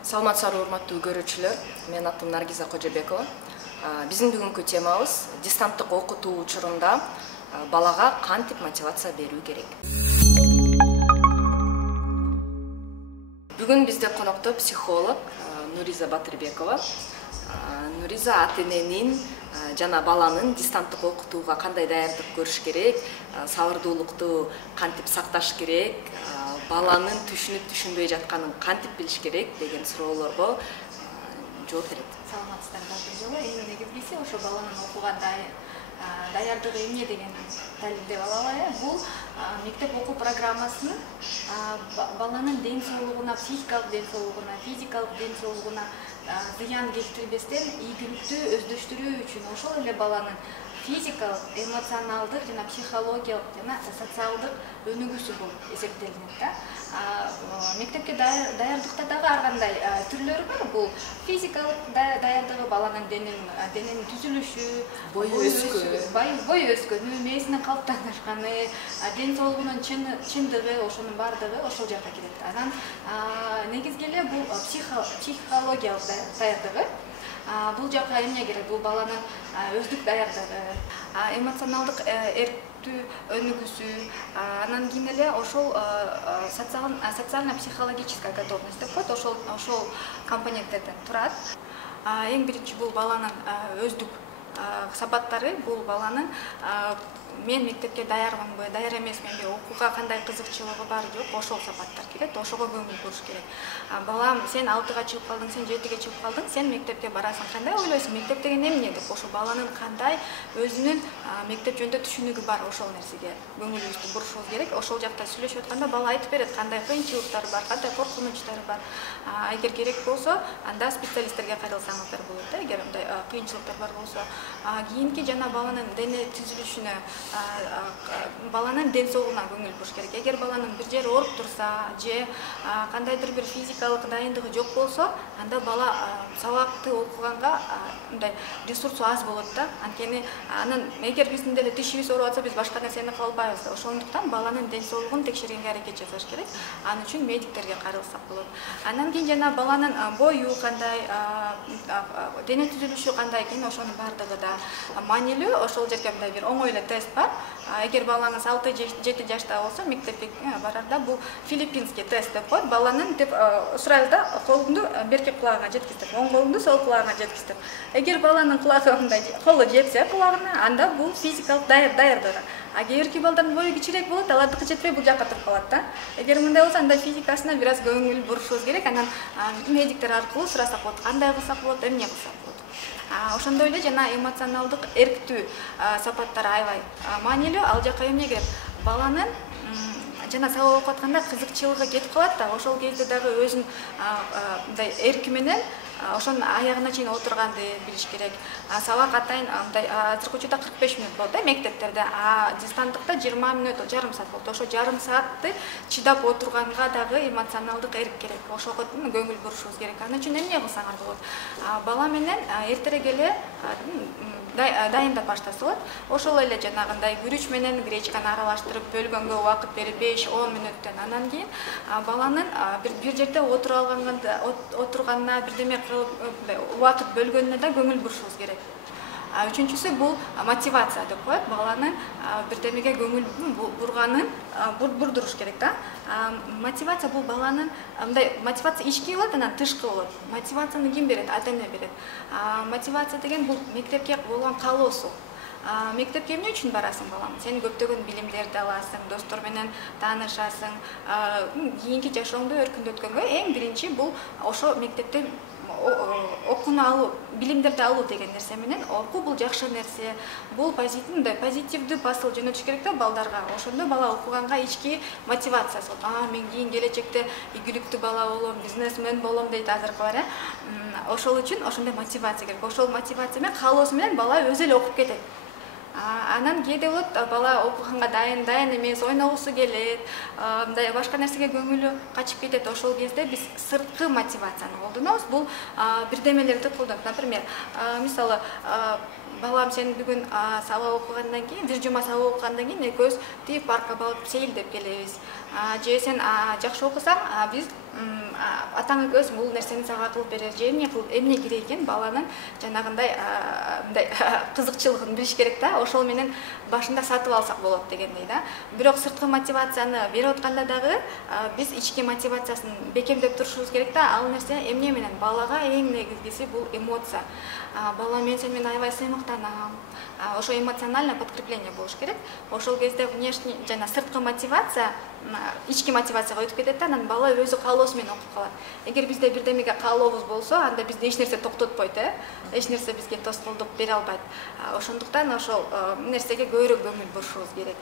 Саламатсыздарбы урматтуу көрүүчүлөр. Мен атым Наргиза Кожобекова. Биздин бүгүнкү темабыз дистанттык окутуу учурунда балага кантип мотивация берүү керек. Бүгүн бизде конокто психолог Нуриза Батырбекова. Нуриза ата-эненин жана баланын дистанттык окутууга кандай даярдык көрүш керек, сабырдуулукту кантип сакташ керек, баланын түшүнүп түшүнбөй жатканын кантип билиш керек деген суроолорго жооп берет. Саламатсыздарбы жолу эң негизгиси ошо баланын окууга даярдыгы эмне деген далилдеп алалы. Бул мектеп окуу программасынын баланын ден соолугуна, психикалык ден соолугуна, физикалык ден соолугуна зыян келтирбестен ийгиликтүү өздөштүрүү үчүн ошол эле баланын физикалык, эмоционалдык жана психологиялык жана социалдык өнүгүүсү болуп эсептелинет да. Мектепке даярдыкта дагы ар кандай түрлөрү бар. Бул физикалык даярдыгы, баланын дененин түзүлүшү, бой өскөнү, мээсинин калыптанышканы, ден соолугунун чындыгы, ошонун баардыгы ошол жакка кирет. Анан негизги эле бул психологиялык даярдыгы. Бул жакка эмне керек? Бул баланын өздүк даярдыгы, эмоционалдык эрктүү өнүгүүсү, анан кийин эле ошол социально-психологическая готовность деп коет. Ошол компоненттерден турат. Эң биринчи бул баланын өздүк сапаттары. Бул баланын мен мектепке даярмынбы, даяр эмесминби, окууга кандай кызыкчылыгы бар жок, ошол сапаттар келет. Ошого көңүл буруш керек. Балам, сен 6-га чыгып калдың, сен 7-ге чыгып калдың, сен мектепке барасың, кандай ойлойсуң? Мектеп деген эмне деп, ошо баланын кандай өзүнүн мектеп жөнүндө түшүнүгү бар, ошол нерсеге көңүлүбүздү бурушубуз керек. Ошол жакта сүйлөшүп атканда бала айтып берет, кандай кыйынчылыктары бар, кандай коркунучтары бар. Эгер керек болсо, анда специалисттерге кайрылсаңыздар болот да, эгер мындай кыйынчылыктар бар болсо. Кийинки жана баланын дене түзүлүшүнө, баланын ден соолугуна көңүл буруш керек. Эгер баланын бир жери ооруп турса, же кандайдыр бир физикалык дайындыгы жок болсо, анда бала сабакты окуганга мындай ресурсу аз болот да. Анткени эгер биздин деле тишибиз ооруп атса, биз башка нерсени кыла албайбыз да. Ошондуктан баланын ден соолугун текшергенге аракет жасаш керек. Анын үчүн медиктерге кайрылсак болот. Анан кийин жана баланын бою кандай, дене түзүлүшү кандай экени, ошонун баардыгы да маанилүү. Ошол жерге мындай бир оңой эле тест бар. Эгер балаңыз 6-7 жашта болсо, мектепке барарда бул филиппинский тест деп коет. Баланын деп сурайлы да, колуңду берки кулагыңа жеткиздип, оң колуңду сол кулагыңа жеткиздип. Эгер баланын кулагы мындай колу жетсе кулагына, анда бул физикалык даярдыгы. Кээ бирки балдардын бою кичирээк болот, алардыкы жетпей бул жакка туруп калат да. Эгер мындай болсо, анда физикасына бир аз көңүл бурушубуз керек. Анан медиктер аркылуу сурасак болот, кандай кылсак болот, эмне кылсак болот. Ошондой эле жана эмоционалдык эрктүү сапаттары аябай маанилүү. Ал жакка эмне керек? Баланын жана сабак окуп атканда кызыкчылыгы кетип калат да, ошол кезде дагы өзүн мындай эрки менен ошонун аягына чейин отурганды билиш керек. Сабак атайын мындай азыркы учурда 45 мүнөт болот да мектептерде, дистанттыкта 20 мүнөт, жарым саат болот. Ошо жарым саатты чыдап отурганга дагы эмоционалдык эрк керек. Ошого көңүл бурушубуз керек. Анын үчүн эмне кылсаңар болот? Бала менен эртерээк эле дайындап баштаса болот. Ошол эле жанагындай күрүч менен гречканы аралаштырып бөлгөнгө убакыт берип 5-10 мүнөттөн. Анан кийин баланын бир жерде отурганына, бирдеме убакыт бөлгөнүнө да көңүл бурушубуз керек. Үчүнчүсү бул мотивация деп коет. Баланын бирдемеге көңүл бурганын бурдуруш керек да. Мотивация бул баланын мындай мотивация ички болот, анан тышкы болот. Мотивацияны ким берет? Ата-эне берет. Мотивация деген бул мектепке болгон каалоосу. Мектепке эмне үчүн барасың, балам? Сен көптөгөн билимдерди аласың, достор менен таанышасың. Кийинки жашооңду өркүндөткөнгө эң биринчи бул ошо мектепте окууну алуу, билимдерди алуу деген нерсе менен окуу бул жакшы нерсе. Бул позитивдүү посыл жөнөтүш керек да балдарга. Ошондо бала окуганга ички мотивациясы болот. Мен кийин келечекте ийгиликтүү бала болом, бизнесмен болом дейт азыркы бар. Ошол үчүн ошондой мотивация керек. Ошол мотивация менен каалоосу менен бала өзү эле окуп кетет. Анан кээде болот, бала окуганга дайын эмес, ойногусу келет, мындай башка нерсеге көңүлү качып кетет. Ошол кезде биз сырткы мотивацияны колдонобуз. Бул бирдемелерди колдонуп, например, мисалы балам, сен бүгүн сабак окугандан кийин, бир жума сабак окугандан кийин экөөбүз паркка барып сейилдеп келебиз. Же сен жакшы окусаң, биз атаңыз бул нерсени сага кылып берер же эмне керек экен баланын жанагындай мындай кызыкчылыгын билиш керек да, ошол менен башында сатып алсак болот дегендей да. Бирок сырткы мотивацияны берип атканда дагы биз ички мотивациясын бекемдеп турушубуз керек да. Ал нерсе эмне менен балага эң негизгиси бул эмоция. Бала мен сен менен аябай сыймыктанам. Ошо эмоциональное подкрепление болуш керек. Ошол кезде внешний жана сырткы мотивация ички мотивацияга өтүп кетет да, анан бала өзү каалоосу менен окуп калат. Эгер бизде бирдемеге каалообуз болсо, анда бизди эч нерсе токтотпойт, эч нерсе бизге тоскоолдук бере албайт. Ошондуктан ошол нерсеге көбүрөөк көңүл бурушубуз керек.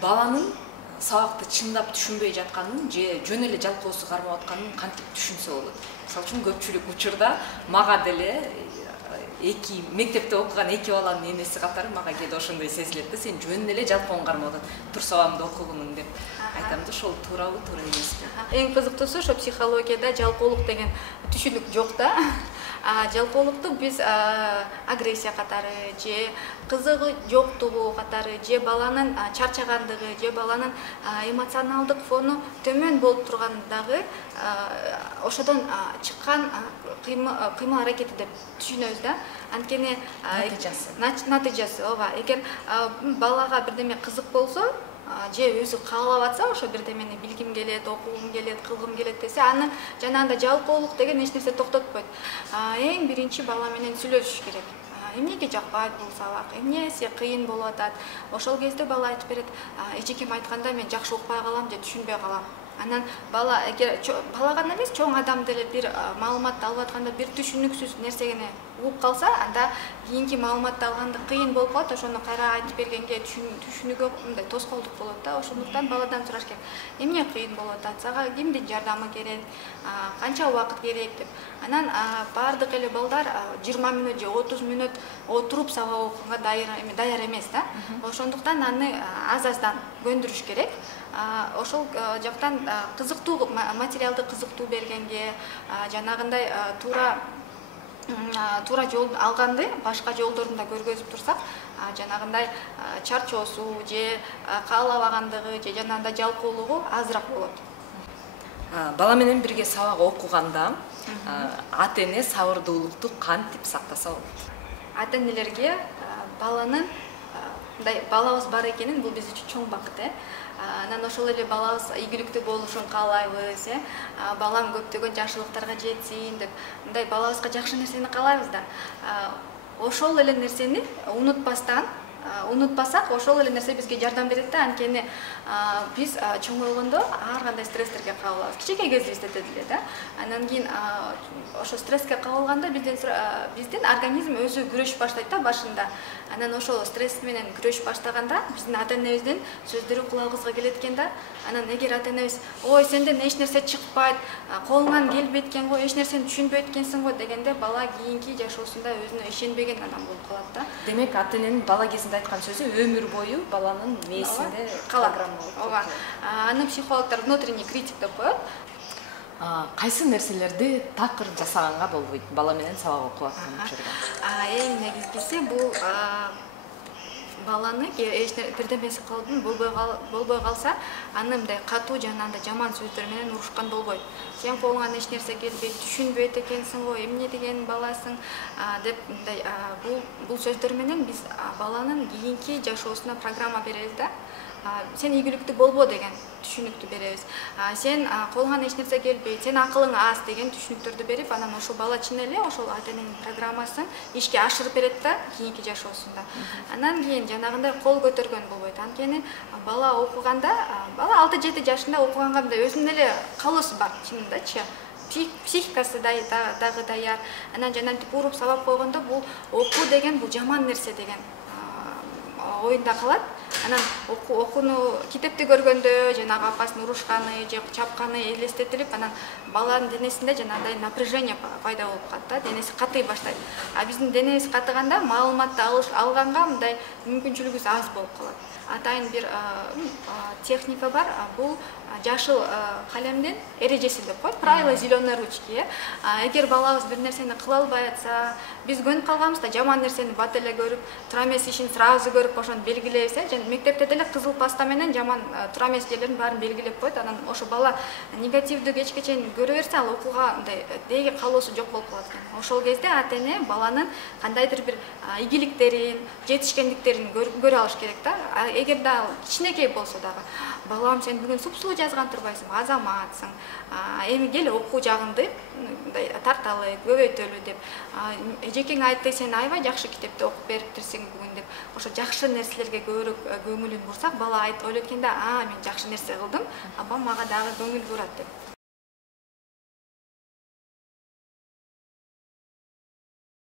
Баланын сабакты чындап түшүнбөй жатканын же жөн эле жалкоосу кармап атканын кантип түшүнсө болот? Мисалы үчүн көпчүлүк учурда мага деле эки мектепте окуган эки баланын энеси катары мага кээде ошондой сезилет да, сен жөн эле жалкооң кармап атат, тур сабагыңды окугуңун деп айтам да, ошол туурабы, туура эмеспи? Эң кызыктуусу ошо психологияда жалкоолук деген түшүнүк жок да. Жалкоолукту биз агрессия катары же кызыгы жоктугу катары же баланын чарчагандыгы же баланын эмоционалдык фону төмөн болуп тургандагы ошодон чыккан кыймыл аракети деп түшүнөбүз да. Анткени натыйжасы ооба, эгер балага бирдеме кызык болсо же өзү каалап атса, ошо бирдемени билгим келет, окугум келет, кылгым келет десе, аны жанагындай жалкоолук деген эч нерсе токтотпойт. Эң биринчи бала менен сүйлөшүш керек. Эмнеге жакпайт бул сабак, эмнеси кыйын болуп атат. Ошол кезде бала айтып берет, эчекем айтканда мен жакшы укпай калам же түшүнбөй калам. Анан бала эгер бала гана эмес, чоң адам деле бир маалыматты алып атканда бир түшүнүксүз нерсени угуп калса, анда кийинки маалыматты алганда кыйын болуп калат. Ошону кайра айтып бергенге түшүнүүгө мындай тоскоолдук болот да. Ошондуктан баладан сураш керек. Эмне кыйын болуп атат? Сага кимдин жардамы керек? Канча убакыт керек деп. Анан бардык эле балдар 20 мүнөт же 30 мүнөт отуруп сабак окуганга даяр эмес да. Ошондуктан аны аз-аздан көндүрүш керек. Ошол жактан кызыктуу материалды кызыктуу бергенге, жанагындай туура жол алганды башка жолдорун да көргөзүп турсак, жанагындай чарчоосу же каалабагандыгы же жанагындай жалкоолугу азыраак болот. Бала менен бирге сабак окуганда ата-эне сабырдуулукту кантип сактаса болот? Ата-энелерге баланын мындай балабыз бар экенин, бул биз үчүн чоң бакыт. Анан ошол эле балабыз ийгиликтүү болушун каалайбыз, балам көптөгөн жакшылыктарга жетсин деп, мындай балабызга жакшы нерсени каалайбыз да. Ошол эле нерсени унутпасак, ошол эле нерсе бизге жардам берет да. Анткени биз чоңойгондо ар кандай стресстерге кабылабыз. Кичинекей кезибизде деле да. Анан кийин ошо стресске кабылганда биздин организм өзү күрөшүп баштайт да башында. Анан ошол стресс менен күрөшүп баштаганда биздин ата-энебиздин сөздөрү кулагыбызга келет экен да. Анан эгер ата-энебиз ой сенден эч нерсе чыкпайт, колуңан келбейт экен го, эч нерсени түшүнбөйт экенсиң го дегенде бала кийинки жашоосунда өзүнө ишенбеген адам болуп калат да. Демек ата-эненин бала кезинде айткан сөзү өмүр бою баланын мээсинде калат. Ооба. Аны психологдор внутренний критик деп коет. Кайсы нерселерди такыр жасаганга болбойт бала менен сабак окуп аткан учурда? Эң негизгиси бул баланы бирдемеси болбой калса, аны мындай катуу жана жаман сөздөр менен урушкан болбойт. Сен колуңан эч нерсе келбейт, түшүнбөйт экенсиң го, эмне деген баласың деп мындай бул сөздөр менен биз баланын кийинки жашоосуна программа беребиз да. Сен ийгиликтүү болбо деген түшүнүктү беребиз. Сен колуңан эч нерсе келбейт, сен акылың аз деген түшүнүктөрдү берип, анан ошол бала чын эле ошол ата-эненин программасын ишке ашырып берет да кийинки жашоосунда. Анан кийин жанагындай кол көтөргөн болбойт. Анткени бала окуганда, бала 6-7 жашында окуганга мындай өзүнүн эле каалоосу бар, чынындачы. Психикасы дагы даяр. Анан жанагынтип уруп сабап койгондо бул окуу деген бул жаман нерсе деген оюнда калат. Анан окууну китепти көргөндө жанагы апасын урушканы же чапканы элестетилип, анан баланын денесинде жанагындай напряжение пайда болуп калат да, денеси катый баштайт. Биздин денебиз катыганда маалыматты алганга мындай мүмкүнчүлүгүбүз аз болуп калат. Атайын бир техника бар, бул жашыл калемдин эрежеси деп коет, правило зеленой ручки. Эгер балабыз бир нерсени кыла албай атса, биз көнүп калганбыз да, жаман нерсени бат эле көрүп, тура эмес ишин сразу көрүп ошону белгилейбиз, мектепте деле кызыл паста менен жаман туура эмес жерлерин баарын белгилеп коет. Анан ошо бала негативдүү кечке чейин көрө берсе, ал окууга мындай деги каалоосу жок болуп калат экен. Ошол кезде ата эне баланын кандайдыр бир ийгиликтерин, жетишкендиктерин көрө алыш керек да. Эгерде ал кичинекей болсо дагы, балам сен бүгүн супсуу жазган турбайсың, азаматсың, эми кел окуу жагыңды мындай тарталы, көбөйтөлү деп, эжекең айтты, сен аябай жакшы китепти окуп бериптирсиң бүгүн деп, ошо жакшы нерселерге көбүрөөк көңүлүн бурсак, бала ойлойт экен да, мен жакшы нерсе кылдым, апам мага дагы көңүл бурат деп.